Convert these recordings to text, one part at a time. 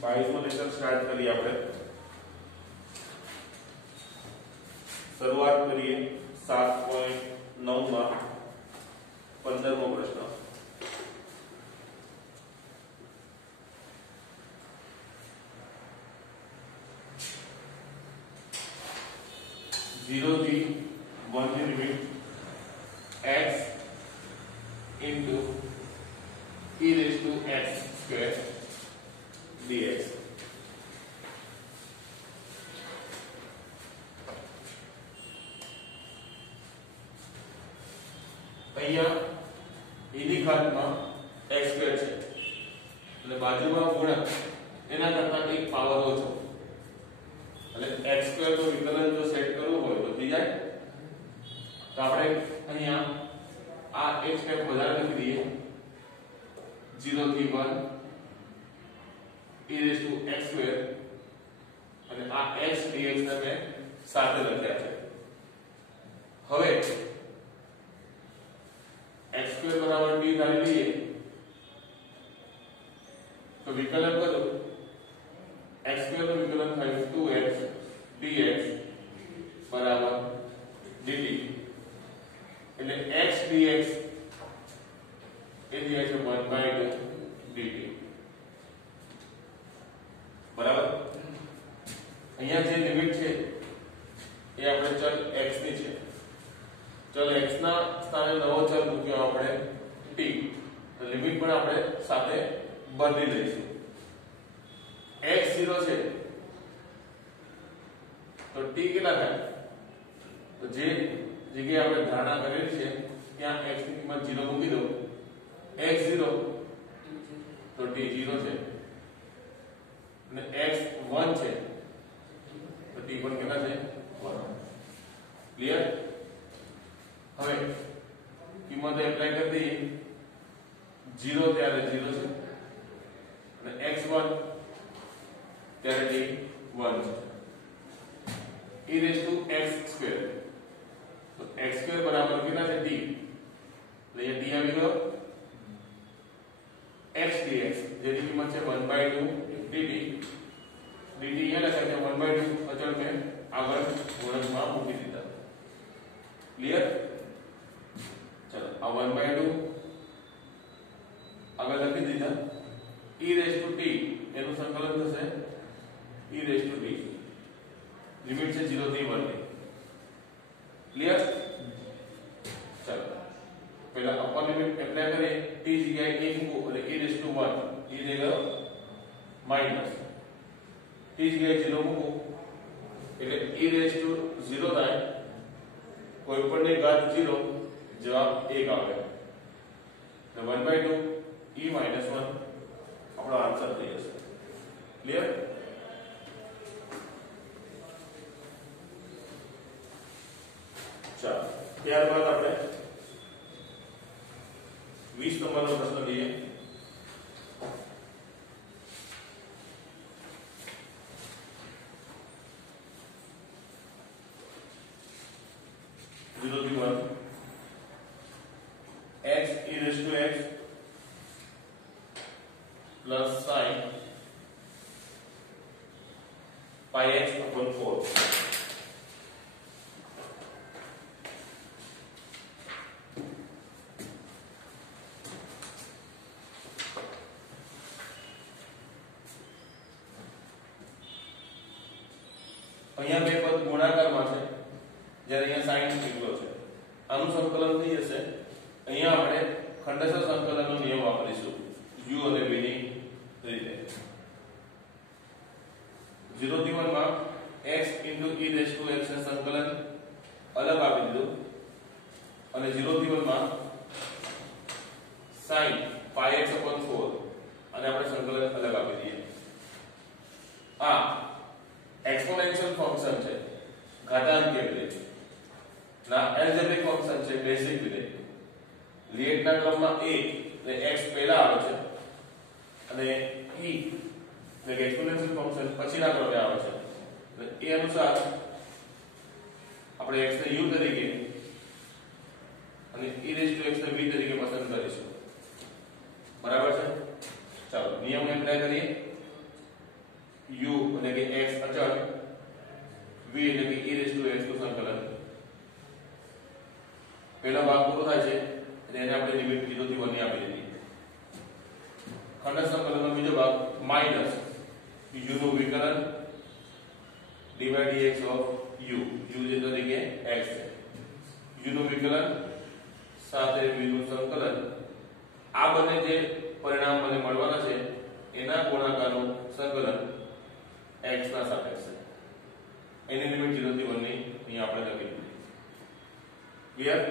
22મો lecture start કરીએ આપણે. શરૂઆત કરીએ 7.9 માં 15મો પ્રશ્ન. ઝીરો થી 1 ની limit x into e raised to x square dx. અહીંયા e ની ઘાતમાં x સ્ક્વેર છે એટલે બાજુમાં ગુણક એના કરતા એક પાવર ઓછો એટલે x સ્ક્વેર નું વિકલન જો સેટ કરવું હોય તો થઈ જાય. તો આપણે અહીંયા આ એક સ્ટેપ વધારે લખી દઈએ 0 થી 1 e raised to x square અને આ x dx ને મેં સાથે લખ્યા છે. હવે x square બરાબર d ધારી લઈએ તો વિકલન કરો x square નું વિકલન થાય 2x dx બરાબર dt એટલે x dx એ દિયા છે 1/2 dt બરાબર. અહીંયા જે લિમિટ છે એ આપણે ચલ x ની છે. ચલ x ના સ્થાને નવો ચલ મૂક્યો આપણે t. તો લિમિટ પણ આપણે સાથે બદલી લઈશું. x 0 છે તો t કેટલા થાય? તો જે જગ્યાએ આપણે ધારણા કરેલી છે ત્યાં x ની કિંમત 0 મૂકી દો. x 0 તો t 0 છે અને x 1 છે તો t પણ કેટલા છે? 1. ક્લિયર? હવે કિંમત એપ્લાય કરી દઈએ. 0 ત્યારે 0 છે અને x1 ત્યારે t 1 છે. e raised to x square તો x square બરાબર કેટલા છે? t. એટલે અહીંયા t આવી ગયો. x dx જેની કિંમત છે 1/2 dt. dt અહીંયા લખાય છે 1/2 અચળ મેં આગળ ગુણકમાં મૂકી દીધા. ક્લિયર? ચલો આ 1/2 આગળ લખી દીધા. e raised to t એનું સંકલન થશે e raised to t. Limit છે 0 થી 1 ની. ક્લિયર? ચલો પહેલા અપર લિમિટ એપ્લાય કરીએ. t જગ્યાએ 1 મૂકો એટલે e raised to 1 e રહી ગયો માઈનસ. t જગ્યાએ 0 મૂકો એટલે e raised to 0 થાય. કોઈ પણ ની ઘાત 0 જવાબ 1 આવે. તો 1/2 e - 1 આપણો આન્સર થઈ જશે. ક્લિયર? ચાલો ત્યારબાદ આપણે 20 નંબરનો પ્રશ્ન લઈએ. x e raised to x plus sin pi x upon 4. અહીંયા બે પદ ગુણાકારમાં છે જ્યારે અહીંયા sin એકલો છે. આનું સંકલન થઈ જશે. અહીંયા આપણે ખંડેશ્વર સંકલનનો નિયમ વાપરીશું u અને v ની રીતે. 0 થી 1 માં x e raised to x ને સંકલન અલગ આપી દીધું અને 0 થી 1 માં sin pi x upon 4 અને આપણે સંકલન અલગ આપી દઈએ. આ એક્સપોનેન્શિયલ ફંક્શન છે ઘાતાંકીય રીતે. ના એલ્જેબ્રિક ફંક્શન છે બેઝિક રીતે. લિએટના ક્રમમાં a એટલે x પહેલા આવે છે અને e એટલે કે એક્સપોનેન્શિયલ ફંક્શન પછીના ક્રમે આવે છે. એટલે એ અનુસાર આપણે x ને u તરીકે અને e raised to x ને v તરીકે પસંદ કરીશું. બરાબર છે? ચાલો નિયમ એપ્લાય કરીએ. u એટલે કે x અચળ, v એટલે કે e રેઝ ટુ x નું સંકલન. પહેલો ભાગ પૂરો થાય છે એટલે એને આપણે લિમિટ 0 થી 1 ની આપી દીધી. ખંડ સંકલનનો બીજો ભાગ માઈનસ u નું વિકલન divide dx of u, u જે તરીકે x છે, u નું વિકલન સાથે v નું સંકલન. આ બંને જે પરિણામ મને મળવાના છે એના ગુણાકારનું સંકલન x ના સાપેક્ષે. એની લિમિટ 0 થી 1 ની અહીં આપણે લખી દીધી. ક્લિયર?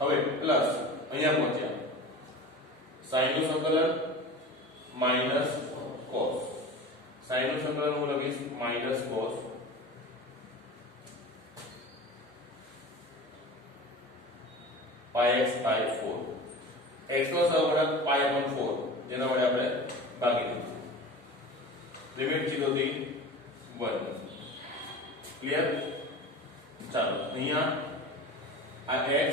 હવે પ્લસ અહીંયા પહોંચ્યા sin નું સંકલન માઈનસ cos. sin નું સંકલન હું લખીશ minus cos pi x by 4. x નો સહગુણક pi upon 4 જેના વડે આપણે ભાગી દીધું. લિમિટ 0 થી 1. ક્લિયર? ચાલો અહીંયા આ x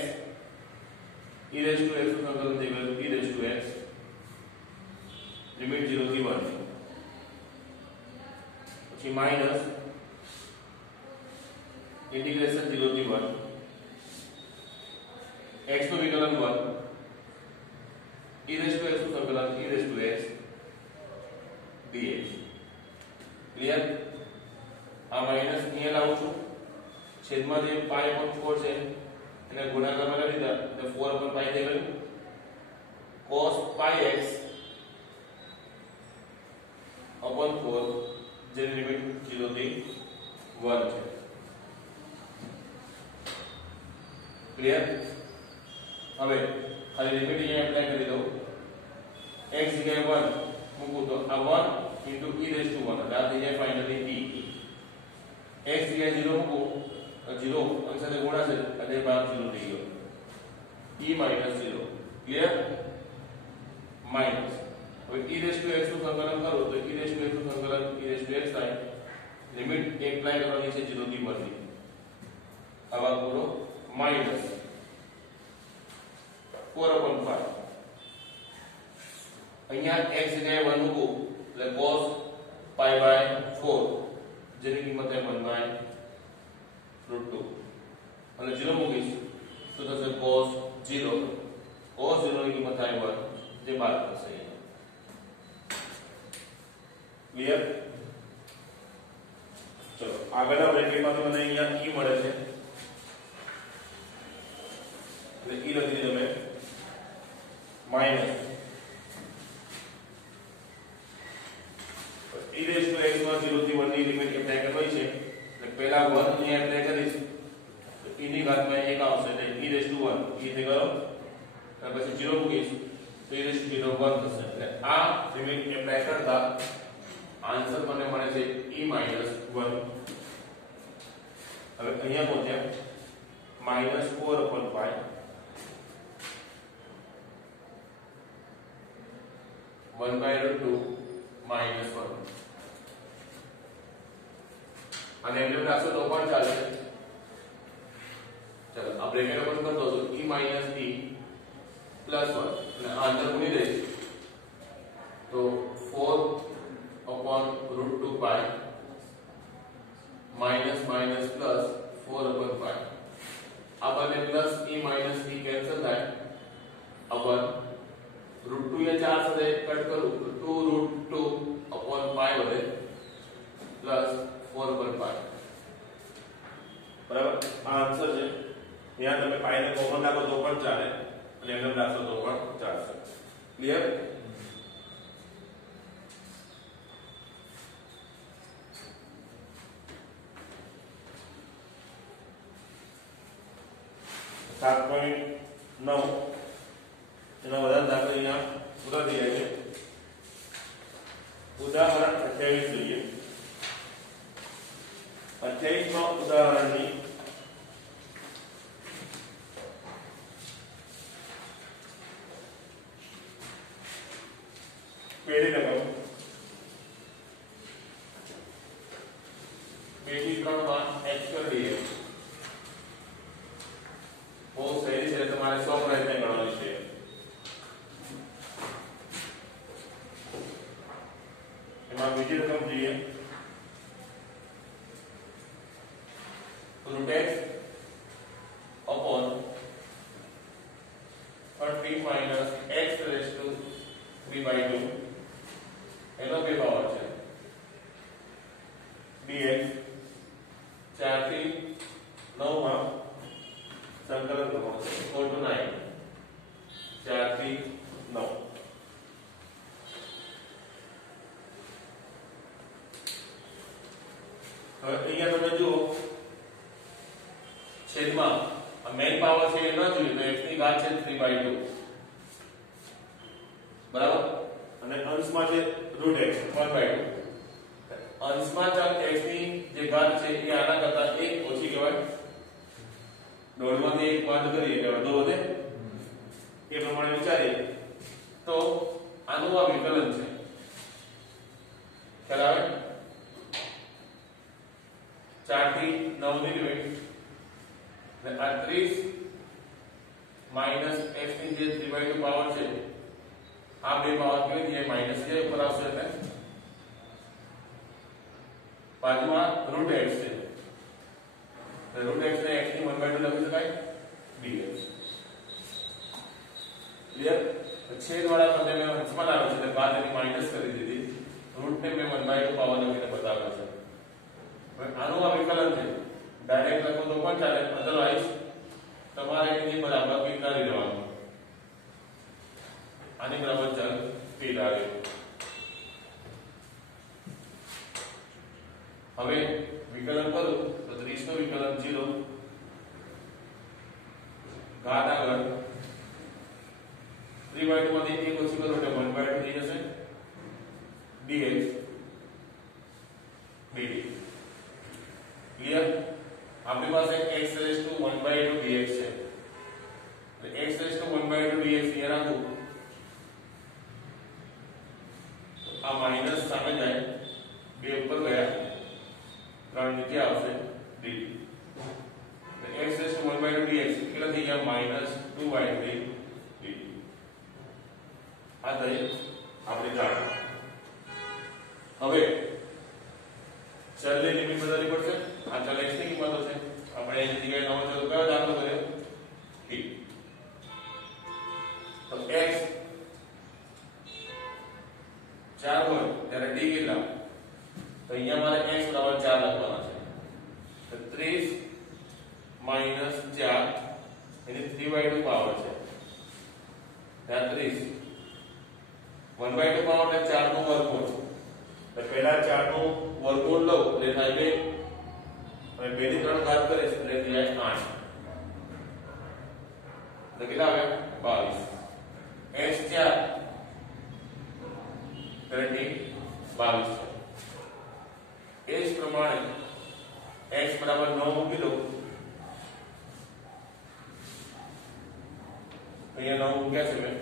e raised to x નું સંકલન થઈ ગયું e raised to x limit 0 થી 1. પછી માઈનસ ઇન્ટિગ્રેશન 0 થી 1 x નું વિકલન 1 e raised to x નું સંકલન e raised to x dx. Clear? આ માઈનસ અહીંયા લાવું છું, છેદમાં જે pi upon 4 છે એને ગુણાકારમાં કરી દીધા એટલે 4 upon pi થઈ ગયું. cos pi x upon 4 જેની લિમિટ 0 થી 1 છે. ક્લિયર? હવે ખાલી લિમિટ અહીંયા એપ્લાય કરી દઉં. x જગ્યાએ 1 મૂકું તો આ 1 into e raised to 1 એટલે આ થઈ જાય ફાઇનલી e. x જગ્યાએ 0 મૂકું તો 0 અંશ સાથે ગુણાશે એટલે ભાગ 0 થઈ ગયો e minus 0. ક્લિયર? માઈનસ હવે e raised to x નું સંકલન કરો તો e raised to x નું સંકલન e raised to x થાય. લિમિટ એપ્લાય કરવાની છે 0 થી 1 ની. આ ભાગ પૂરો માઈનસ 4 upon 5. અહીંયા x જગ્યાએ 1 મૂકું એટલે cos pi by 4 જેની કિંમત થાય 1 by √2 અને 0 મૂકીશ તો થશે cos 0. cos 0 ની કિંમત થાય 1 જે બાદ થશે. ક્લિયર? ચલો આગળના બ્રેકેટમાં મને અહીંયા e મળે છે એટલે e લખી દીધો મેં minus e raised to x માં 0 થી 1 ની લિમિટ એપ્લાય કરવાની છે એટલે પહેલા 1 અહીંયા એપ્લાય કરીશ તો e ની ઘાતમાં 1 આવશે એટલે e raised to 1 e થઈ ગયો અને પછી 0 મૂકીશ તો e raised to 0 1 થશે. એટલે આ લિમિટ એપ્લાય કરતા આન્સર મને મળે છે e minus 1. હવે અહીંયા પહોંચ્યા minus 4 upon 5 1 by √2 minus 1. અને એમને રાખશો તો પણ ચાલશે. ચલો આ બ્રેકેટ ઓપન કરતો તો e minus e plus 1 અને આ અંદર ઉમેરી દઈશ તો 4 upon √2 pi minus minus plus 4 upon pi. આ બંને plus e minus e cancel થાય. upon √2 या 4 સાથે કટ કરું તો 2 √2 upon pi વધે પ્લસ 4 upon pi. બરાબર? આ આન્સર છે. અહીંયા તમે pi ને કોમન રાખો તો પણ ચાલે અને એમને રાખો તો પણ ચાલશે. ક્લિયર? .9 એનો વધારે દાખલો અહીંયા પૂરા થઈ જાય છે. ઉદાહરણ 28 જોઈએ. 28 માં ઉદાહરણની પહેલી રકમ 2 થી 3 માં x કર દઈએ. બહુ સહેલી છે, તમારે 100 પ્રયત્ન કરવાનો છે. એમાં બીજી રકમ જોઈએ route x upon 30 minus x raised to 3/2 એનો બે પાવર છે dx 4 થી 9 માં સંકલન કરવાનું છે equal to 9 4 થી 9 હવે અહીંયા તમે જુઓ છેદમાં આ મેઈન પાવર છે એ ન જોઈએ તો x ની ઘાત છે 3/2 બરાબર અને અંશમાં છે √x 1/2 અંશમાં ચાલ x ની જે ઘાત છે એ આના કરતા 1 ઓછી કહેવાય દોડમાંથી 1 બાદ કરીએ એટલે વધુ વધે એ પ્રમાણે વિચારીએ તો આનું આ વિકલન છે ખ્યાલ આવે 4 થી 9 ની લિમિટ ને આ 30 માઈનસ x ની જે 3/2 પાવર છે આ બે પાવર કેવી છે માઈનસ છે ઉપર આવશે એટલે બાજુમાં √x છે તો √x ને x ની 1/2 લખી શકાય dx ક્લિયર છેદ વાળા પદને મેં અંશમાં લાવ્યો છે એટલે ઘાત એની માઈનસ કરી દીધી √ને મેં 1/2 પાવર લખીને બતાવ્યો છે હવે આનું આ વિકલન છે ડાયરેક્ટ લખો તો પણ ચાલે અધરવાઇઝ તમારે એની બરાબર p કરી દેવાનું આની બરાબર ચલ p લાગે હવે વિકલન કરું તો 30 નું વિકલન 0 ઘાત આગળ 3/2 માંથી 1 ઓછી કરો એટલે 1/2 થઈ જશે dx dt ક્લિયર આપણી પાસે x raised to 1/2 dx છે એટલે x raised to 1/2 dx અહીંયા રાખું આ માઈનસ સામે જાય બે ઉપર ગયા 3 નીચે આવશે dt એટલે x raised to 1/2 dx કેટલા થઈ ગયા -2/3 dt આ થઈ આપણી જાણ હવે ચલની લિમિટ બદલવી પડશે આ ચલ x ની કિંમતો છે આપણે એની જગ્યાએ નવો ચલ કયો દાખલો કર્યો t તો x 4 હોય ત્યારે t કેટલા તો અહીંયા મારે x બરાબર 4 લખવાના છે તો 30 માઈનસ 4 એની 3/2 પાવર છે ત્યાં 30 1/2 પાવર એટલે 4 નું વર્ગમૂળ તો પહેલા 4 નું વર્ગમૂળ લો એટલે થાય 2 અને 2 ની 3 ઘાત કરે છે એટલે થાય 8 તો કેટલા આવ્યા 22 x 4 કરંટી 22 છે એ જ પ્રમાણે x બરાબર 9 મૂકી દો અહીંયા 9 મૂક્યા છે મેં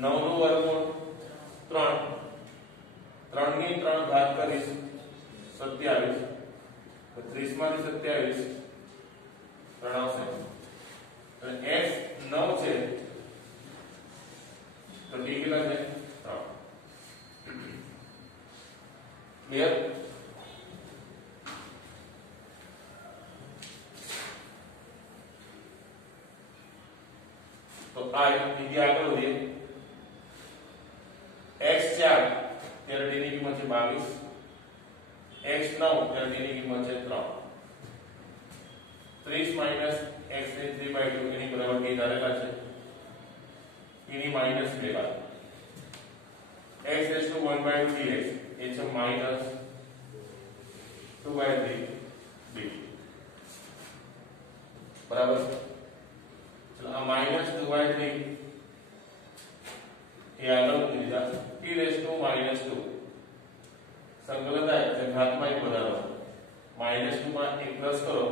9 નું વર્ગમૂળ 3 3 ની 3 ઘાત કરીશ 27 તો 30 માંથી 27 3 આવશે અને x 9 છે તો t કેટલા છે 3 ક્લિયર તો આ બીજી આગળ વધીએ x 4 ત્યારે t ની કિંમત છે 22 x 9 ત્યારે t ની કિંમત છે 3 30 માઈનસ x ની 3/2 એની બરાબર t ધારેલા છે એની માઈનસ 2 ઘાત x raised to 1/2 dx એ છે માઈનસ 2/3 dt બરાબર ચલો આ માઈનસ 2/3 એ આગળ મૂકી દીધા t raised to -2 સંકલન થાય એટલે ઘાતમાં એક વધારો -2 માં 1 પ્લસ કરો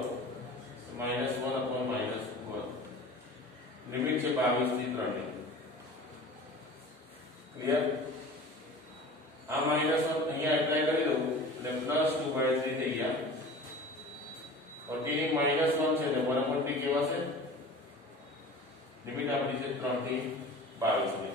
-1/-1 લિમિટ છે 22 થી 3 ની ક્લિયર આ -1 અહીંયા એપ્લાય કરી દઉં એટલે +2/3 થઈ ગયા और t ની -1 છે એટલે 1/t કેવા છે લિમિટ આપણી છે 3 થી 22 ની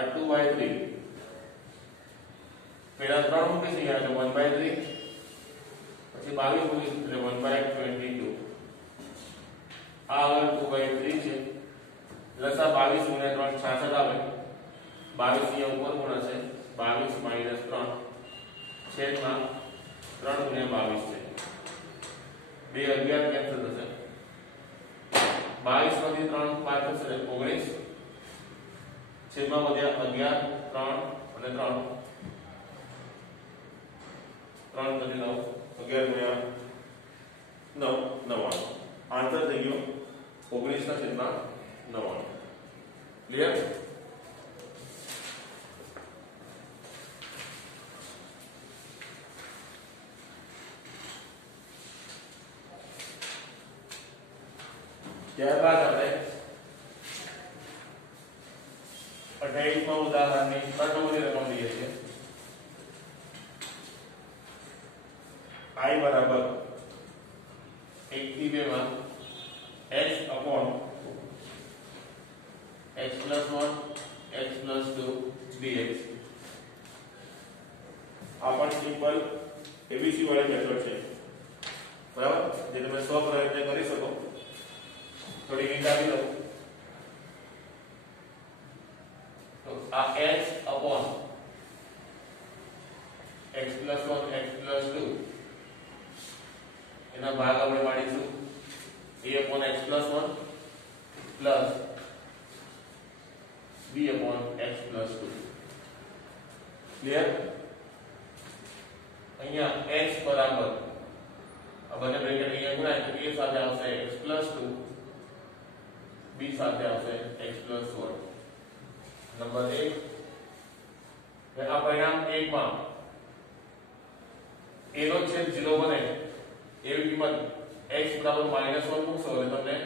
આ 2/3 પહેલા 3 મૂકીશું એટલે 1/3 પછી 22 મૂકીશું એટલે 1/22 આ આગળ 2/3 છે લસા 22 ગુણ્યા 3 66 આવે 22 અહીંયા ઉપર ગુણ હશે 22 - 3 છેદમાં 3 ગુણ્યા 22 છે 2 11 કેન્સલ થશે 22 માંથી 3 5 થશે 19 છેદમાં વધ્યા 11 3 અને 3 3 માંથી 9 11 ગુણ્યા 9 99 આન્સર થઈ ગયો 19 ના છેદમાં 99 ક્લિયર ત્યારબાદ આપણે 28માં ઉદાહરણની ત્રણ રકમ લઈએ છીએ I બરાબર 1 થી 2 માં x upon x plus 1 x plus 2 dx આ પણ સિમ્પલ એબીસી વાળી મેથડ છે બરાબર જે તમે સ્વ પ્રયત્ન કરી શકો થોડી હિન્ટ આપી દો તો આ x upon x plus 1 x plus 2 એના ભાગ આપણે પાડીશું a upon x plus 1 plus b upon x plus 2 clear અહીંયા x બરાબર આ બંને બ્રેકેટ અહીંયા ગુણાય તો a સાથે આવશે x plus 2 b સાથે આવશે x plus 1 નંબર 1 હવે આ પરિણામ 1 માં a નો છેદ 0 બને એવી કિંમત x બરાબર -1 મૂકશો એટલે તમને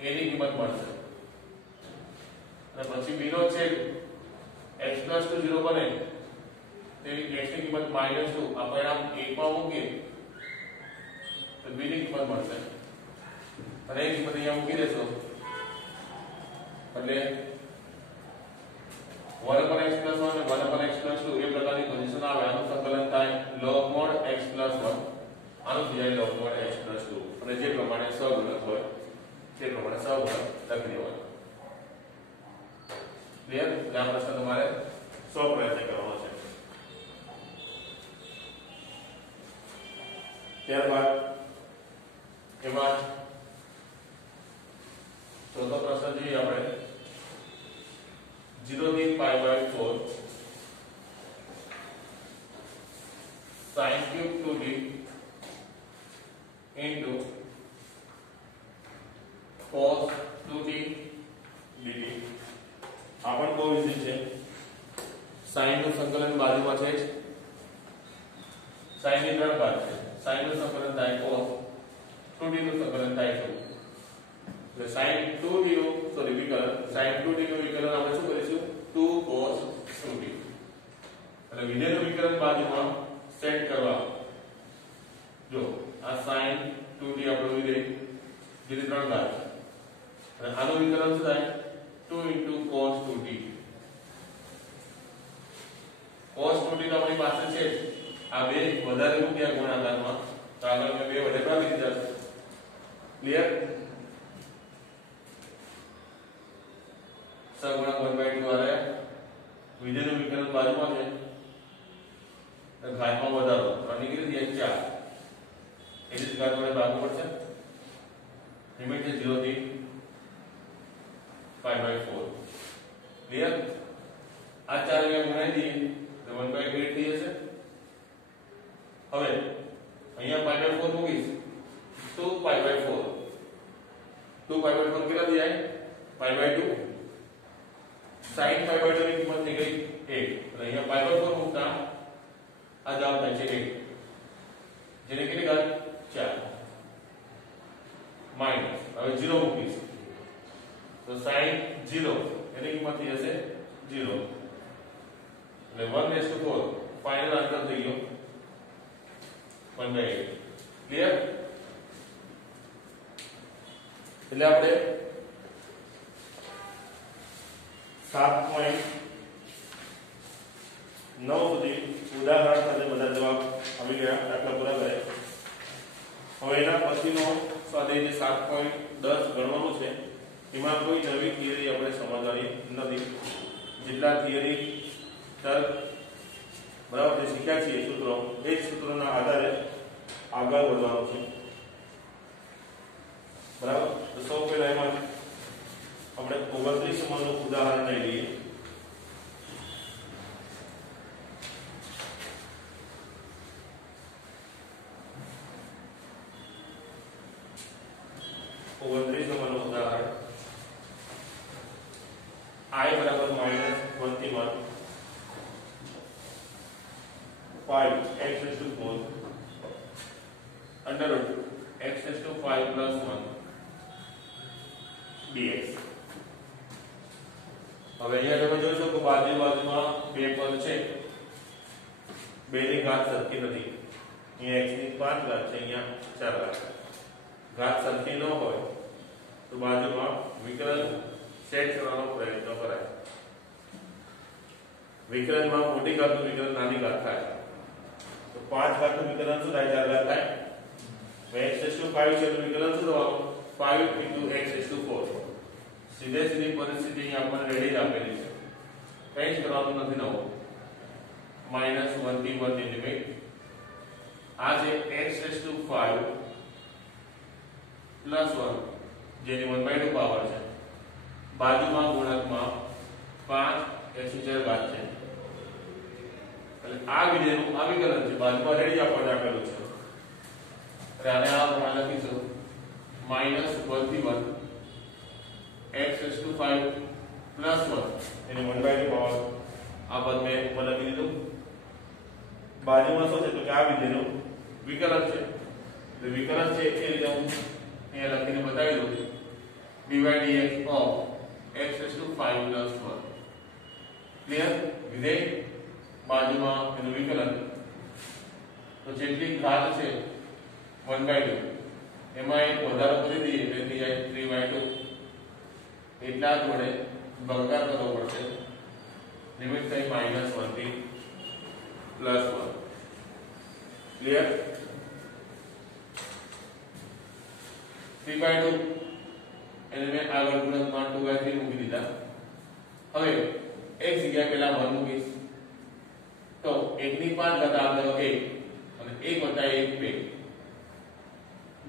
a ની કિંમત મળશે અને પછી b નો છેદ x plus 2 0 બને તેવી x ની કિંમત -2 આ પરિણામ 1 માં મૂકીએ તો b ની કિંમત મળશે અને એ કિંમત અહીંયા મૂકી દેશો એટલે 1 upon x plus 1 અને 1 upon x plus 2 એ પ્રકારની પોઝિશન આવે આનું સંકલન થાય log mod x plus 1 આનું થઈ જાય log mod x plus 2 અને જે પ્રમાણે સહગુણક હોય તે પ્રમાણે સહગુણક લખી દેવાનું ક્લિયર એટલે આ પ્રશ્ન તમારે પ્રયત્ન કરવાનો છે ત્યારબાદ એમાં ચોથો પ્રશ્ન જોઈએ આપણે 0 થી π/4 sin cube 2d into cos 2t dt આ પણ બહુ ઈઝી છે sin નું સંકલન બાજુમાં છે sin ની ત્રણ બાજુ છે sin નું સંકલન થાય cos 2t નું સંકલન થાય 2 એટલે sin 2t નું વિકલન sin 2t નું વિકલન આપણે શું કરીશું 2 cos 2t એટલે વિધેયનું વિકલન બાજુમાં સેટ કરવા જો આ sin 2t આપણું વિધેય જેની ત્રણ બાજુ અને આનું વિકલન શું થાય 2 cos 2t cos 2t તો આપણી પાસે છે આ બે વધારે મૂક્યા ગુણાકારમાં તો આગળ મેં બે વડે ભાગી દીધા છે ક્લિયર સહગુણક 1/2 આવે વિધેયનું વિકલન બાજુમાં છે તો ઘાતમાં વધારો 3 નીકળી જાય 4 એટલે જ ઘાત વડે ભાગવું પડશે લિમિટ છે 0 થી π/4 ક્લિયર આ 4 ને ગુણાઈ દઈએ તો 1/8 થઈ જશે હવે અહીંયા π/4 મૂકીશ 2π/4 2π/4 કેટલા થઈ જાય π/2 sin π/2 ની કિંમત થઈ ગઈ 1 એટલે અહીંયા π/4 મૂકતા આ જવાબ થાય છે 1 જેને કેટલી ઘાત 4 માઈનસ હવે 0 મૂકીશ તો sin 0 એની કિંમત થઈ જશે 0 એટલે 1/4 ફાઇનલ આન્સર થઈ ગયો 1/8 ક્લિયર એટલે આપણે 7.9 સુધી ઉદાહરણ સાથે બધા જવાબ આવી ગયા, દાખલા પૂરા કરે. હવે એના પછીનો સ્વાધ્યાય જે 7.10 ગણવાનું છે એમાં કોઈ નવી થિયરી આપણે સમજવાની નથી. જેટલા થિયરી તર્ક બરાબર જે શીખ્યા છીએ સૂત્રો, એ જ સૂત્રોના આધારે આગળ વધવાનું છે. બરાબર. તો સૌ પહેલા એમાં આપણે 29 નંબરનું ઉદાહરણ લઈ લઈએ. ઉદાહરણ I બરાબર -1 થી 1 5x⁴ under route x⁵ + 1 dx. હવે અહીંયા તમે જોશો કે બાજુમાં બે પદ છે, બેની ઘાત સરખી નથી. અહીંયા x ની 5 ઘાત છે, અહીંયા 4 ઘાત છે. ઘાત સરખી ન હોય તો બાજુમાં વિકલન સેટ કરવાનો પ્રયત્ન કરાય. વિકલનમાં મોટી ઘાતનું વિકલન નાની ઘાત થાય તો 5 ઘાતનું વિકલન શું થાય? 4 ઘાત થાય. x⁵ છે તો વિકલન શું થવાનું? 5 * x⁴. સીધી પરિસ્થિતિ અહીં આપણને રેડી જ આપેલી છે, કંઈ જ કરવાનું નથી નવું. -1 થી 1 ની લિમિટ. આ જે x⁵ + 1 જેની 1/2 પાવર છે, બાજુમાં ગુણકમાં 5x⁴ ઘાત છે. એટલે આ વિધેયનું આ વિકલન છે, બાજુમાં રેડી આપણને આપેલું છે. એટલે આને આ પ્રમાણે લખીશું -1 થી 1 x⁵ + 1 એની 1/2 પાવર. આ પદ મેં ઉપર લખી દીધું. બાજુમાં શું છે તો કે આ વિધેયનું વિકલન છે. તો વિકલન છે એ રીતે હું અહીંયા લખીને બતાવી દઉં. dy/dx of x⁵ + 1. ક્લિયર? વિધેય બાજુમાં એનું વિકલન. તો જેટલી ઘાત છે 1/2 એમાં એક વધારો કરી દઈએ એટલે થઈ જાય 3/2. એટલા જોડે ભાગાકાર કરવો પડશે. લિમિટ થઈ -1 થી +1. ક્લિયર? 3/2 એને મેં આગળ ગુણકમાં 2/3 મૂકી દીધા. હવે એક જગ્યાએ પહેલા 1 મૂકીશ તો 1 ની 5 ઘાત આવે 1 અને 1 + 1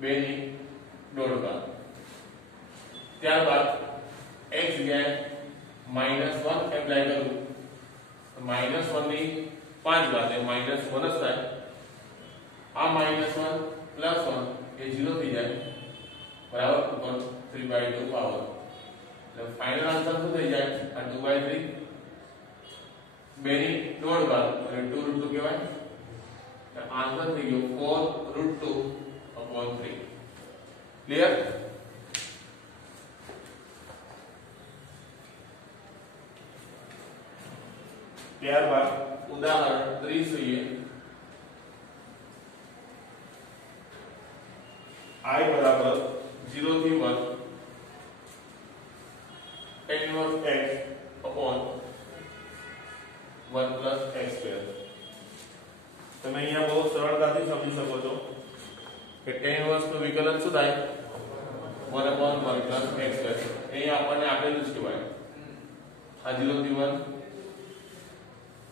2 ની 1/2 ઘાત. ત્યારબાદ એક જગ્યાએ -1 એપ્લાય કરું તો -1 ની 5 ઘાત એ -1 જ થાય. આ -1 + 1 એ 0 થઈ જાય. બરાબર. તો 3/2 પાવર. એટલે ફાઇનલ આન્સર શું થઈ જાય? આ 2/3 2 ની 1/2 ઘાત અને 2√2 કહેવાય. આન્સર થઈ ગયો 4√2/3. ક્લિયર? ત્યારબાદ ઉદાહરણ 30 જોઈએ. I બરાબર 0 થી 1 tan−1 x/1 + x². તમે અહીંયા બહુ સરળતાથી સમજી શકો છો કે tan−1 નું વિકલન શું થાય? 1/1 + x². અહીંયા આપણને આપેલું જ કહેવાય. આ 0 થી 1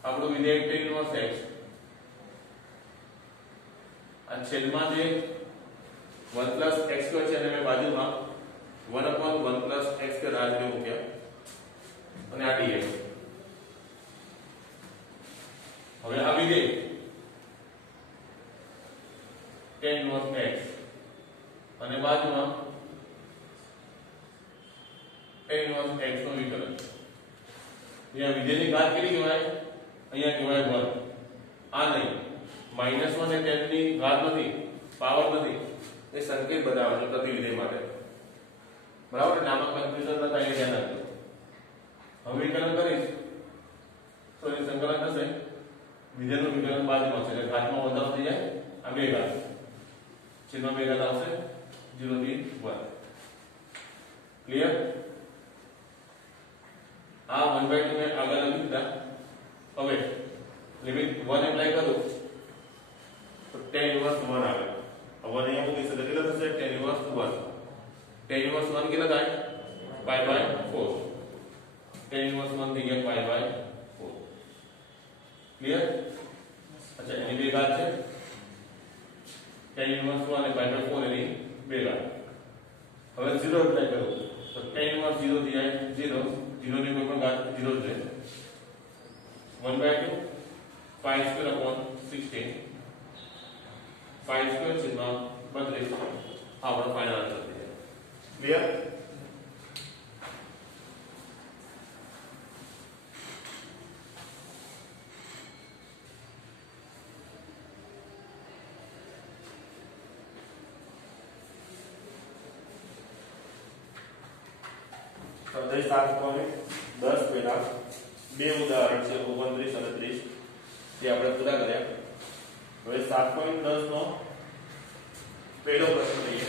આપણું વિધેય tan−1 x. આ છેદમાં જે 1 + x² છે અને મેં બાજુમાં 1/1 + x² આ રીતે મૂક્યા અને આ dx. હવે આ વિધેય tan−1 x અને બાજુમાં tan−1 x નું વિકલન. અહીંયા વિધેયની ઘાત કેટલી કહેવાય? અહીંયા કહેવાય 1. આ નહીં, -1 એ tan ની ઘાત નથી, પાવર નથી. એ સંકેત બનાવે છે પ્રતિ વિધેય માટે. બરાબર? એટલે આમાં કન્ફ્યુઝન ન થાય એ ધ્યાન રાખજો. હવે વિકલન કરીશ તો એ સંકલન થશે. વિધેયનું વિકલન બાજુમાં છે એટલે ઘાતમાં વધારો થઈ જાય. આ 2 ઘાત છેદમાં 2 ઘાત આવશે 0 થી 1. ક્લિયર? આ 1/2 ને આગળ લખી દીધા. હવે લિમિટ 1 એપ્લાય કરું તો tan ઇન્વર્સ 1 આવે. હવે અહીંયા મૂકી છે તો કેટલા થશે? tan inverse 1. tan ઇન્વર્સ 1 કેટલા થાય? pi by 4. tan ઇન્વર્સ 1 થઈ ગયા pi by 4. ક્લિયર? અચ્છા એની બે ઘાત છે. tan ઇન્વર્સ 1 અને pi by 4 એની બે ઘાત. હવે 0 એપ્લાય કરો તો tan ઇન્વર્સ 0 થઈ જાય 0. 0 ની કોઈ પણ ઘાત 0 જ રહે. 1/2 pi square upon 16 pi square છેદમાં 32 આપણો ફાઇનલ આન્સર થઈ જાય. ક્લિયર? સ્વાધ્યાય 7.10 પહેલા બે ઉદાહરણ છે 29 અને 30 તે આપણે પૂરા કર્યા. હવે 7.10 નો પહેલો પ્રશ્ન લઈએ.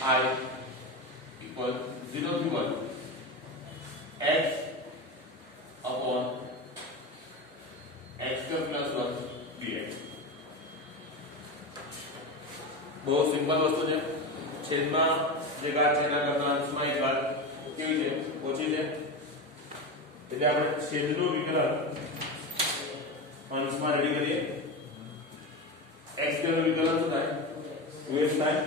I equal 0 to 1 x upon x square plus 1 dx. બહુ સિમ્પલ વસ્તુ છે. છેદમાં જે ઘાત છે એના કરતા અંશમાં એક ઘાત કેવી છે? ઓછી છે. એટલે આપણે છેદનું વિકલન અંશમાં રેડી કરીએ. x સ્ક્વેર વિકલન શું થાય? 2x થાય.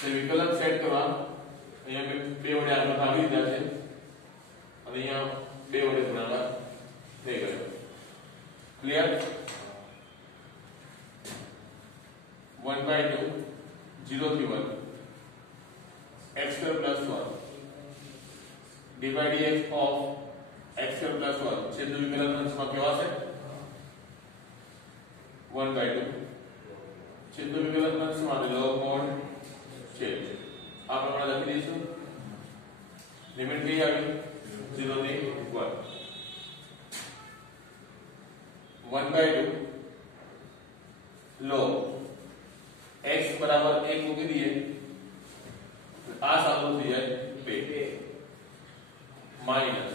તે વિકલન સેટ કરવા અહીંયા મેં 2 વડે આગળ ભાગી દીધા છે અને અહીંયા 2 વડે ગુણાકાર થઈ ગયો. ક્લિયર? 1/2 0 થી 1 x square plus 1 divide dx of x square plus 1 છેદનું વિકલન અંશમાં કેવા છે? 1/2 છેદનું વિકલન અંશમાં log mod છેદ આ પ્રમાણે લખી દઈશું. લિમિટ કઈ આવી? 0 થી 1 1/2 log x બરાબર 1 મૂકી દઈએ આ સાદું થઈ જાય 2 માઈનસ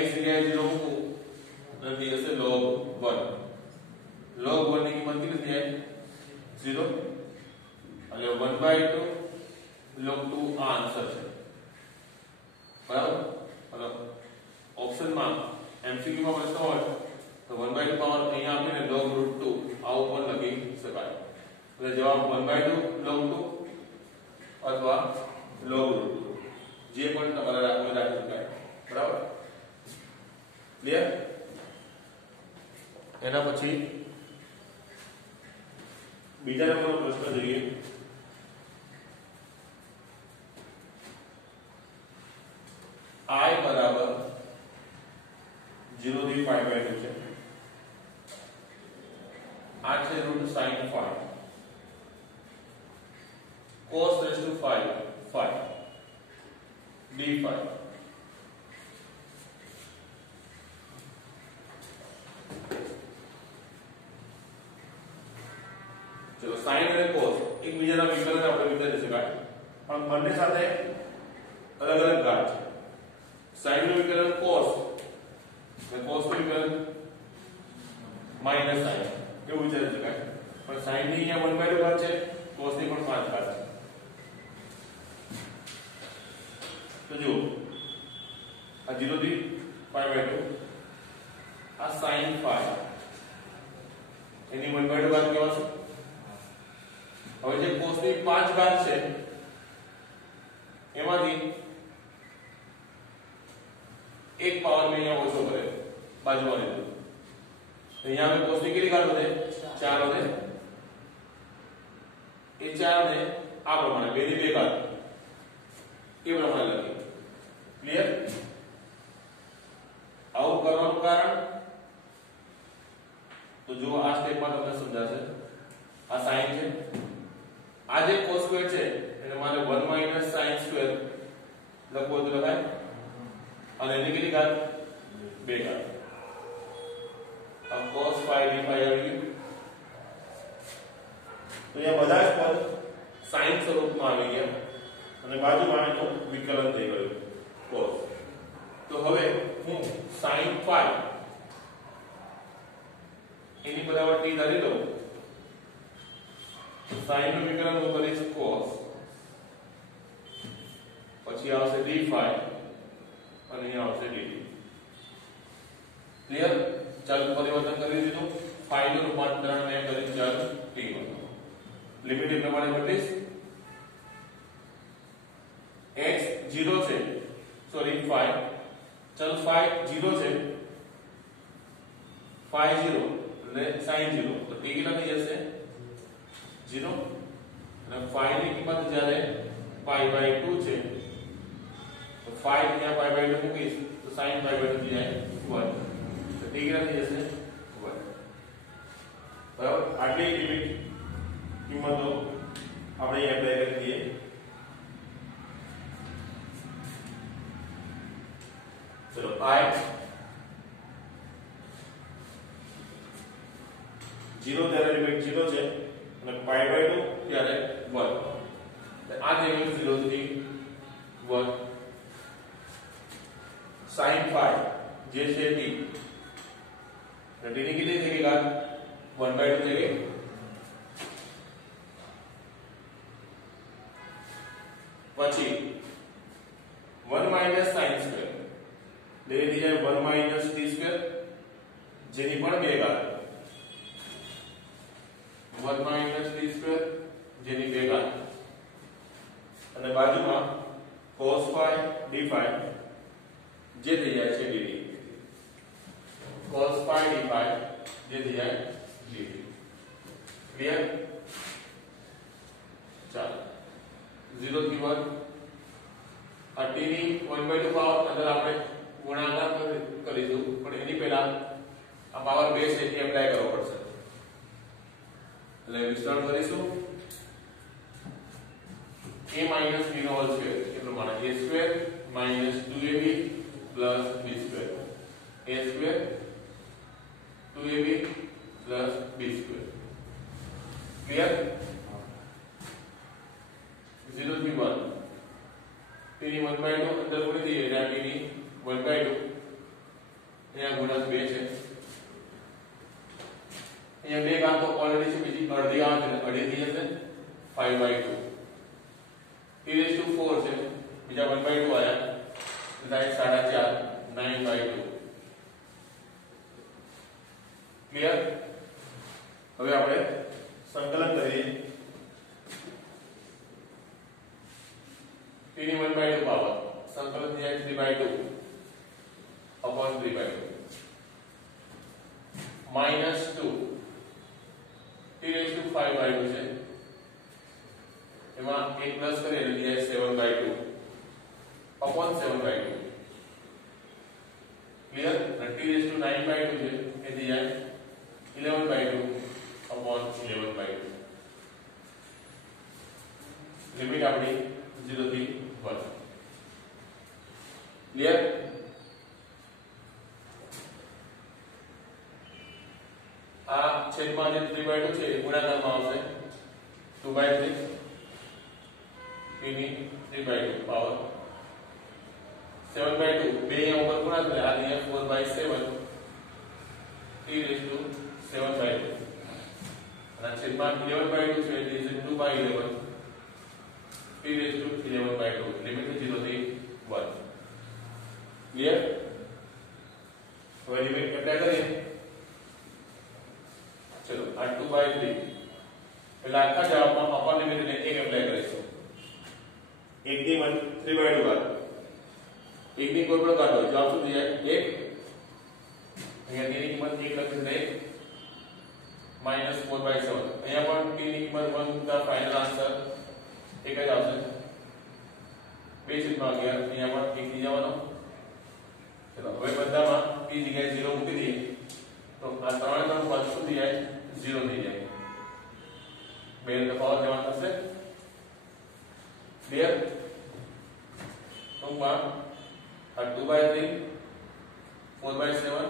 x જગ્યાએ 0 મૂકું તો થઈ જશે log 1. log 1 ની કિંમત કેટલી થઈ જાય? 0. એટલે 1/2 log 2 આ આન્સર છે. બરાબર? મતલબ ઓપ્શનમાં MCQ માં પ્રશ્ન હોય તો 1/2 પાવર અહીંયા આપીને log √2 આવું પણ લખી શકાય. એટલે જવાબ 1/2 log 2 અથવા log √2 જે પણ તમારે રાખવું રાખી શકાય. બરાબર? ક્લિયર? એના પછી બીજા નંબરનો પ્રશ્ન જોઈએ. I બરાબર 0 થી pi by 2 છે. આ છે √sin 5 cos raised to 5 d5. ચલો sin અને cos એકબીજાના વિકલન આપણે વિચારી શકાય પણ બંને સાથે અલગ અલગ ઘાત છે. sin નું વિકલન cos અને cos નું વિકલન માઈનસ sin એવું વિચારી શકાય. પણ sin ની અહીંયા 1/2 ઘાત છે, cos ની પણ 5 ઘાત છે. તો જો આ 0 થી pi by 2 આ sin 5 એની 1/2 ઘાત કેવા છે? હવે જે cos ની 5 ઘાત છે એમાંથી એક પાવર મેં અહીંયા ઓછો કરે બાજુમાં લીધો. અહીંયા અમે cos ની કેટલી ઘાત વધે? 4 વધે. એ 4 ને આ પ્રમાણે 2 ની 2 ઘાત એ પ્રમાણે લખીએ. ક્લિયર? આવું કરવાનું કારણ તો જો આ સ્ટેપમાં તમને સમજાશે. આ sin છે, આ જે cos સ્ક્વેર છે એટલે મારે 1 - sin સ્ક્વેર લખવું તો લખાય અને એની કેટલી ઘાત? 2 ઘાત. अब cos 5 d5 સ્વરૂપમાં આવી ગયા અને બાજુમાં એનું વિકલન થઈ ગયું cos. તો હવે હું sin phi એની બરાબર t ધારી લઉં. sin નું વિકલન હું કરીશ cos, પછી આવશે d phi અને અહીંયા આવશે dt. ક્લિયર? ચલ પરિવર્તન કરી દીધું. phi નું રૂપાંતરણ મેં કર્યું ચલ t માં. લિમિટ એ પ્રમાણે બદલીશ. x 0 છે, સોરી phi, ચલ phi 0 છે, phi 0 એટલે sin 0, તો t કેટલા થઈ જશે 0 અને phi ની કિંમત જ્યારે pi by 2 છે તો phi અહીંયા pi by 2 મૂકીશ તો sin pi by 2 થઈ જાય 1, તો t કેટલા થઈ જશે 1. બરાબર? આટલી લિમિટ કિંમતો આપણે એપ્લાય કરી દઈએ. ચલો i 0 ત્યારે લિમિટ 0 છે અને pi by 2 ત્યારે 1. આ થઈ ગયું 0 થી 1. sin phi જે છે t, તો t ની કેટલી થઈ ગઈ ઘાત 1 by 2 થઈ ગઈ. પછી 1 minus sin square એટલે થઈ જાય 1 minus t square જેની પણ બે ઘાત. 1 minus t square જેની બે ઘાત અને બાજુમાં cos phi d phi જે થઈ જાય છે dt. cos phi d phi જે થઈ જાય dt. ક્લિયર? ચાલો 0 થી 1 આ t ની 1/2 પાવર અંદર આપણે ગુણાકાર કરીશું, પણ એની પહેલા આ પાવર બેઝ છે એ એપ્લાય કરવો પડશે. એટલે વિસ્તરણ કરીશું. a minus b નો હોલ સ્ક્વેર એ પ્રમાણે a square minus 2ab plus b square, a square 2ab plus b square. Clear? 0 થી 1 t ની 1/2 અંદર ગુણી દઈએ એટલે t ની 1/2 અહીંયા ગુણક 2 છે. અહીંયા બે ઘાતો ઓલરેડી છે, બીજી અડધી આવે એટલે અડધી થઈ જશે 5/2. t raised to 4 છે, બીજા 1/2 આયા એટલે 4.5 9/2. ક્લિયર? હવે આપણે સંકલન કરીએ. t ની 1/2 પાવર સંકલન થઈ જાય 3/2 upon 3/2 minus 2 t raised to 5/2 છે, એમાં 1 પ્લસ કરીએ એટલે થઈ જાય 7/2 upon 7/2. Clear? t raised to 9/2 છે એ થઈ જાય 11/2 upon 11/2. લિમિટ આપણી 0 થી 1. ક્લિયર? આ છેદમાં જે 3/2 છે એ ગુણાકારમાં આવશે 2/3 p ની 3/2 પાવર 7/2 બે અહીંયા ઉપર ગુણાકાર એટલે આ અહીંયા 4/7 t raised to 7/2 અને છેદમાં 11/2 છે એટલે 2/11 t raised to 11/2. લિમિટ 0 થી 1. ક્લિયર? હવે લિમિટ એપ્લાય કરીએ. ચલો આ 2/3 એટલે આખા જવાબમાં અપર લિમિટ ને 1 એપ્લાય કરીશું. 1 ની 3/2 ઘાત 1 ની કોઈ પણ ઘાત હોય જવાબ શું થઈ જાય 1. અહીંયા t ની કિંમત 1 લખીને -4/7. અહીંયા પણ t ની કિંમત 1 મૂકતા ફાઇનલ આન્સર એક જ આવશે 2/11. અહીંયા પણ 1 થઈ જવાનો. ચલો હવે બધામાં t જગ્યાએ 0 મૂકી દઈએ તો આ 3 પદ શું થઈ જાય 0 થઈ જાય. બે તફાવત જવાબ થશે. ક્લિયર? ટૂંકમાં આ 2/3 4/7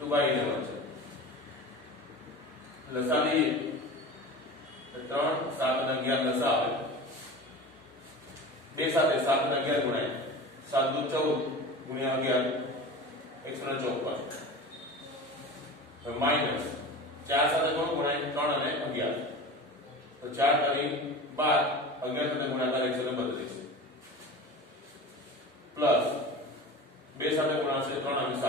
2/11 છે. લસા લઈએ 3 7 અને 11 દશા આવે બે સાથે 7 અને 11 ગુણાય 7 દુ 14 ગુણ્યા 11 154 માઈનસ 4 સાથે કોણ ગુણાય 3 અને 11 તો 4 તારી 12 11 સાથે ગુણાકાર 132 પ્લસ 2 સાથે ગુણાશે 3 અને 7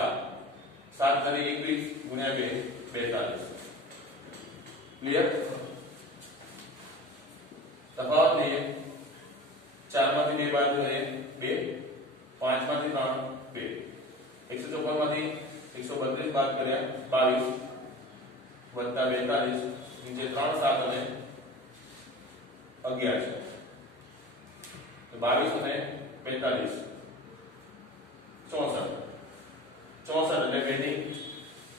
7 તારી 21 ગુણ્યા 2 42 ક્લિયર તફાવત લઈએ 4 માંથી 2 બાદ કરીએ 2 5 માંથી 3 2 154 માંથી 132 બાદ કર્યા 22 વત્તા 42 નીચે 3 7 અને 11 છે તો 22 અને 42 64 64 એટલે બેની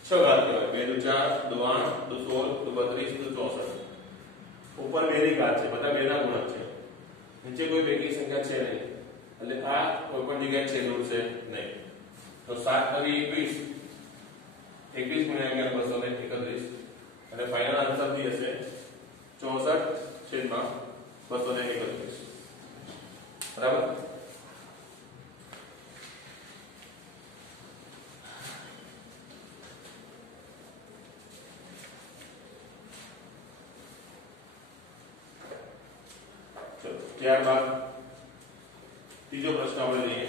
6 ઘાત કહેવાય 2 દુ 4 દુ 8 દુ 16 દુ 32 દુ 64 ઉપર બેની ઘાત છે બધા બેના ગુણક છે નીચે કોઈ બેકી સંખ્યા છે નહીં એટલે આ કોઈ પણ જગ્યાએ છેદરૂપ છે નહીં તો 7 તારી 21 21 ગુણ્યા 11 231 અને ફાઇનલ આન્સર થી હશે 64/231 બરાબર ત્યારબાદ ત્રીજો પ્રશ્ન આપણે લઈએ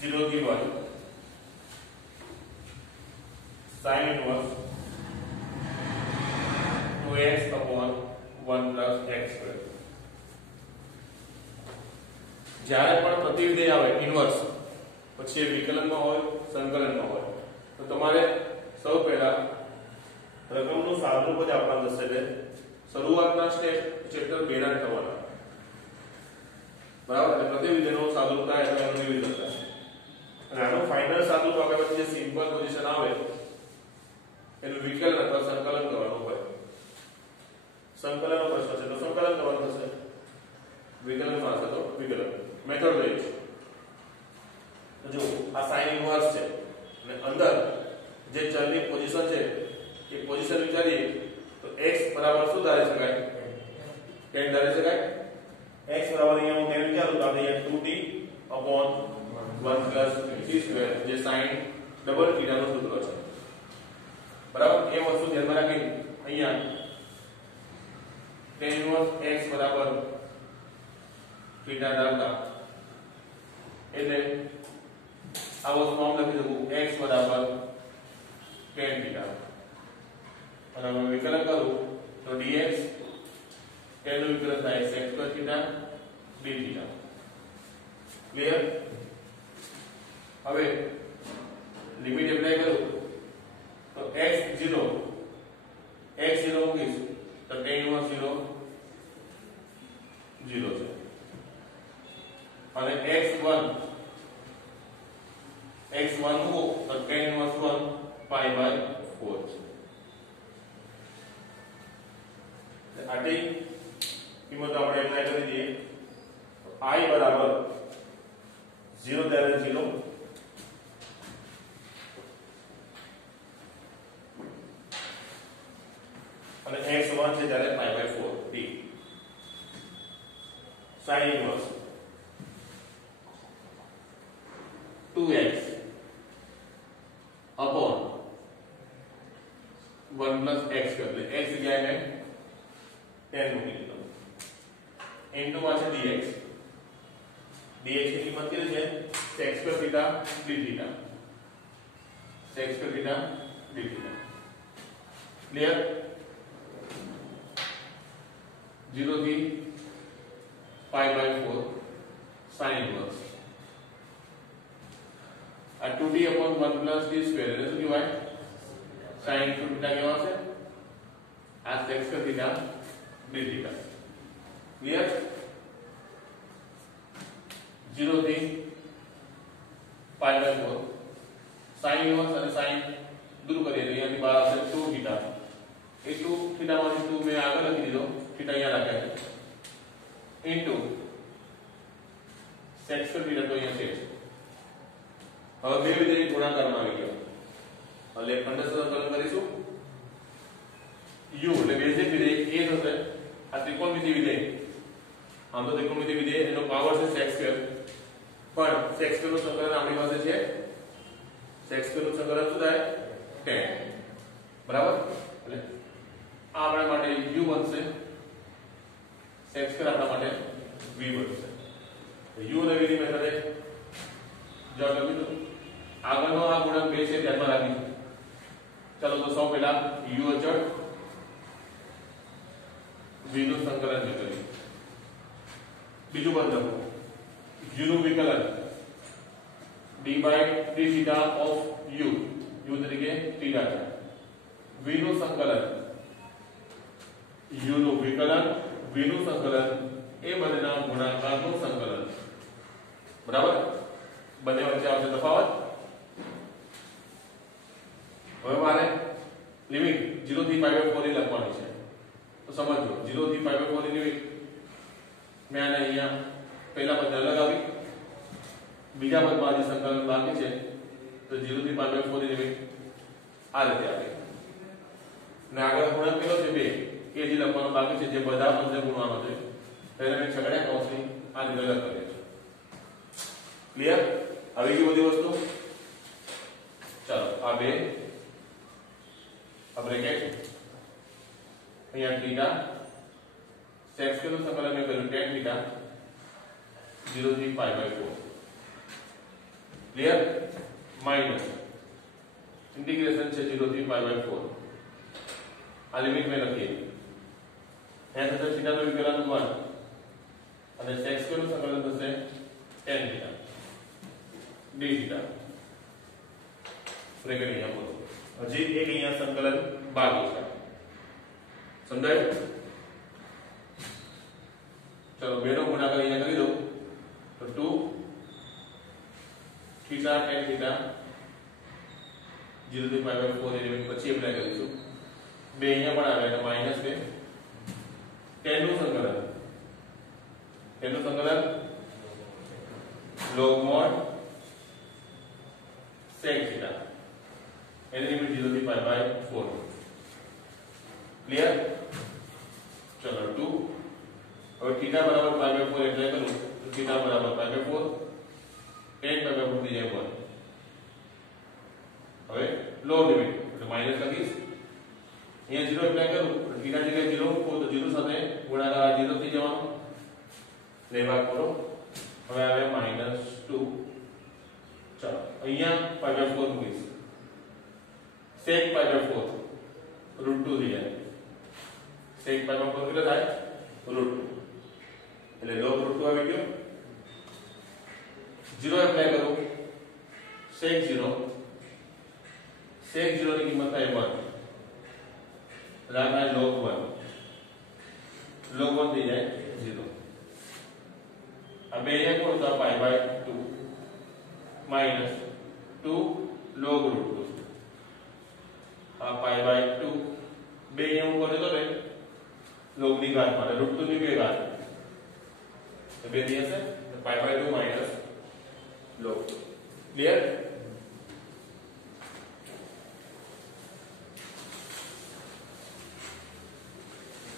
zero given sin inverse 2x upon 1 plus x square જ્યારે પણ પ્રતિવિધેય આવે ઇન્વર્સ પછી વિકલનમાં હોય સંકલનમાં હોય તો તમારે સૌ પહેલા રકમનું સાદુરૂપ જ આપવાનું થશે એટલે શરૂઆતના સ્ટેપ ચેપ્ટર 2 ના થવાના બરાબર એટલે પ્રતિવિધેયનો સાદુરૂપ થાય એટલે એનું રિવિઝન થાય અને આનું ફાઇનલ સાદુરૂપ આપણે પછી જે સિમ્પલ પોઝિશન આવે એનું વિકલન અથવા સંકલન કરવાનું હોય સંકલનનો પ્રશ્ન છે તો સંકલન કરવાનું થશે વિકલનમાં હશે તો વિકલન મેથડ લઈ તો જો આ સાઇન ઇન્વર્સ છે અને અંદર જે ચલની પોઝિશન છે એ પોઝિશન વિચારીએ તો x બરાબર શું ધારી શકાય tan ધારી શકાય x બરાબર અહીંયા હું tan વિચારું તો આપણે અહીંયા 2t upon 1 plus t square જે sin ડબલ થીટા નું સૂત્ર છે બરાબર એ વસ્તુ ધ્યાનમાં રાખી અહીંયા tan inverse x બરાબર થીટા ધારતા એટલે આ વસ્તુ આમ લખી દઉં x બરાબર tan થીટા અને હવે વિકલન કરું તો dx tan નું વિકલન થાય sec square theta d theta clear હવે લિમિટ એપ્લાય કરું તો x0 મૂકીશ તો tan inverse 0 0 છે અને x1 મૂકો તો tan inverse 1 pi by 4 છે આટલી કિંમત આપણે એપ્લાય કરી દઈએ I બરાબર 0 ત્યારે 0 અને x1 છે ત્યારે pi by 4 t sin inverse 2x upon 1 plus x कर ले x जगह में 10 મૂકી દીધો into માં છે dx dx ની કિંમત કેટલી છે sec square theta d theta sec square theta d theta clear 0 થી pi by 4 sin inverse આ 2t upon 1 plus t square એટલે શું કહેવાય sin theta કેવા છે આ sec square theta d theta clear 0 થી pi by 4 sin inverse અને sin દૂર કરીએ તો અહીંયાથી બહાર આવશે 2 theta એ 2 theta માંથી 2 મેં આગળ લખી દીધો theta અહીંયા રાખ્યા છે into sec square theta તો અહીંયા છે હવે બે વિધેય ગુણાકારમાં આવી ગયો એટલે ખંડસ્થ સંકલન કરીશું u એટલે બેઝિક વિધેય a થશે આ ત્રિકોણમિતિ વિધેય આમ તો ત્રિકોણમિતિ વિધેય એનો પાવર છે sec સ્ક્વેર પણ sec સ્ક્વેર નું સંકલન આપણી પાસે છે sec સ્ક્વેર નું સંકલન શું થાય tan બરાબર એટલે આ આપણા માટે u બનશે sec સ્ક્વેર આપણા માટે v બનશે u અને v ની મેથડે જો લખી દો આગળનો આ ગુણક 2 છે ધ્યાનમાં રાખીશું ચાલો તો સૌ પહેલા u અચળ v નું સંકલન કરીએ બીજું પદ લખો u નું વિકલન d by d theta of u u તરીકે theta છે v નું સંકલન u નું વિકલન v નું સંકલન એ બંનેના ગુણાકારનું સંકલન બરાબર બંને વચ્ચે આવશે તફાવત હવે મારે લિમિટ 0 થી π/4 ની લખવાની છે તો સમજો 0 થી π/4 ની લિમિટ મેં આને અહીંયા પહેલા પદ લગાવી બીજા પદમાં જે સંકલન બાકી છે તો 0 થી π/4 ની લિમિટ આ રીતે આવી ને આગળ ગુણક કેટલો છે 2 એ જે લખવાનો બાકી છે જે બધા પદને ગુણવાનો છે પહેલા મેં છગડ્યા કૌંસની આ રીતે લખ કરીએ છે ક્લિયર આવી ગઈ બધી વસ્તુ ચાલો આ 2 अब ब्रैकेट અહીંયા थीटा sec સ્ક્વેર નું સંકલન મેં કર્યું tan थीटा 0 થી π/4 ક્લિયર માઈનસ इंटीग्रेशन છે 0 થી π/4 આ લિમિટ મેં લખી અહીંયા થશે थीटा નું વિકલન 1 અને sec સ્ક્વેર નું સંકલન થશે tan theta d theta bracket અહીંયા બોલો હજી એક અહીંયા સંકલન બાકી છે સમજાયું ચલો બેનો ગુણાકાર અહીંયા કરી દો તો 2 થીટા tan થીટા 0 થી π/4 એલિમેન્ટ પછી એપ્લાય કરીશું બે અહીંયા પણ આવે એટલે માઈનસ 2 tan નું સંકલન log mod sec theta any limit 0 થી π/4 क्लियर चलो 2 હવે थीटा बराबर π/4 એપ્લાય કરું તો थीटा बराबर π/4 tan π/4 થઈ જાય 1 હવે લો લિમિટ એટલે માઈનસ લખીશ અહીંયા 0 એપ્લાય કરું તો थीटा જગ્યાએ 0 મૂકો તો 0 સાથે ગુણાકાર 0 થઈ જવાનો લે ભાગ કરો હવે આવે -2 ચાલો અહીંયા π/4 મૂકીશ sec π/4 √2 થઈ જાય sec π/4 કેટલો થાય √2 એટલે log √2 આવી ગયો 0 એપ્લાય કરો sec 0 ની કિંમત થાય 1 એટલે આ થાય log 1 થઈ જાય 0 આ બે અહીંયા કોણ તો π/2 માઈનસ 2 log √2 આ π/2 બે અહીંયા ઉપર જતો રહે log ની ઘાત માટે √2 ની બે ઘાત તો બે થઈ જશે π/2 માઈનસ log ક્લિયર